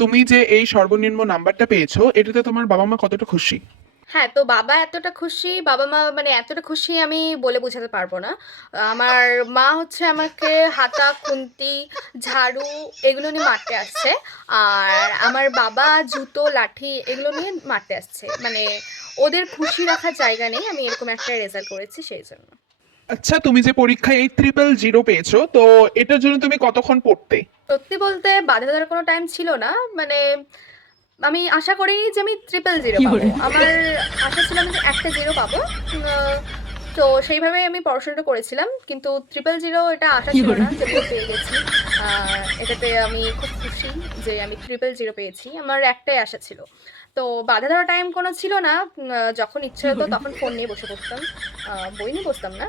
তুমি যে এই সর্বনিম্ন নাম্বারটা পেয়েছো এটাতে তোমার বাবা মা কতটা খুশি? হ্যাঁ, তো বাবা এতটা খুশি, বাবা-মা মানে এতটা খুশি আমি বলে বোঝাতে পারব না। আমার মা হচ্ছে আমাকে হাতা, খুন্তি, ঝাড়ু এগুলো নিয়ে মারতে আসছে। আর আমার বাবা জুতো, লাঠি এগুলো নিয়ে মারতে আসছে। মানে ওদের খুশি রাখার জায়গা নেই। আমি এরকম একটা রেজাল্ট করেছি সেইজন্য। আচ্ছা, তুমি যে পরীক্ষায় এই 000 পেয়েছো, তো এটার জন্য তুমি কতক্ষণ পড়তে? সত্যি বলতে বাধা ধরার কোনো টাইম ছিল না। মানে আমি আশা করিনি যে আমি ট্রিপল জিরো পাবো। আমার আশা ছিল আমি যে একটা জিরো পাবো। তো সেইভাবেই আমি পড়াশোনাটা করেছিলাম, কিন্তু ট্রিপল জিরো এটা আশা ছিল না, যদিও পেয়ে গেছি। এটাতে আমি খুব খুশি যে আমি ট্রিপল জিরো পেয়েছি। আমার একটাই আশা ছিল। তো বাধা ধরা টাইম কোনো ছিল না। যখন ইচ্ছে হতো তখন ফোন নিয়ে বসে পড়তাম। বই নিয়ে বসতাম না,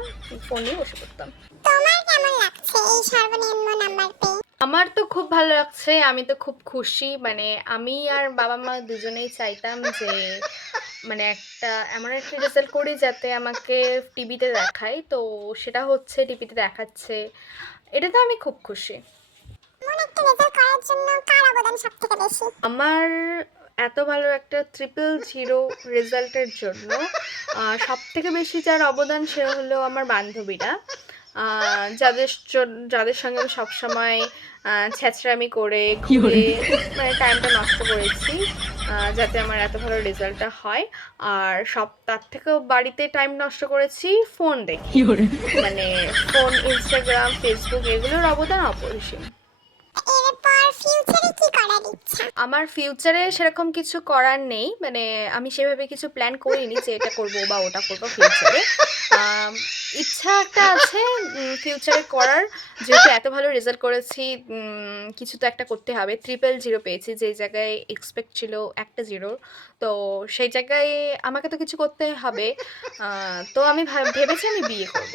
ফোন নিয়ে বসে পড়তাম। তোমার কেমন লাগছে এই সর্বনিম্ন নাম্বার পেয়ে? আমার তো খুব ভালো লাগছে, আমি তো খুব খুশি। মানে আমি আর বাবা মা দুজনেই চাইতাম যে মানে এমন একটা রেজাল্ট করি যাতে আমাকে টিভিতে দেখায়। তো সেটা হচ্ছে, টিভিতে দেখাচ্ছে, এটাতে আমি খুব খুশি। এমন একটা রেজাল্ট করার জন্য কার অবদান সব থেকে বেশি? আমার এত ভালো একটা ট্রিপল জিরো রেজাল্টের জন্য সব থেকে বেশি যার অবদান সে হলো আমার বান্ধবীরা। যাদের সঙ্গে আমি সবসময় ছ্যাঁচড়ামি করে ঘুরে মানে টাইমটা নষ্ট করেছি, যাতে আমার এত ভালো রেজাল্টটা হয়। আর তার থেকেও বাড়িতে টাইম নষ্ট করেছি ফোন দেখে। মানে ফোন, ইনস্টাগ্রাম, ফেসবুক এগুলোর অবদান অপরিসীম। এরপর ফিউচারে কি করার ইচ্ছা? আমার ফিউচারে সেরকম কিছু করার নেই। মানে আমি সেভাবে কিছু প্ল্যান করিনি যে এটা করব বা ওটা করব ফিউচারে। আম ইচ্ছা একটা আছে ফিউচারে করার। যেহেতু এত ভালো রেজাল্ট করেছি, কিছু তো একটা করতে হবে। ট্রিপল জিরো পেয়েছি, যেই জায়গায় এক্সপেক্ট ছিল একটা জিরো। তো সেই জায়গায় আমাকে তো কিছু করতে হবে। তো আমি ভেবেছি আমি বিয়ে করব।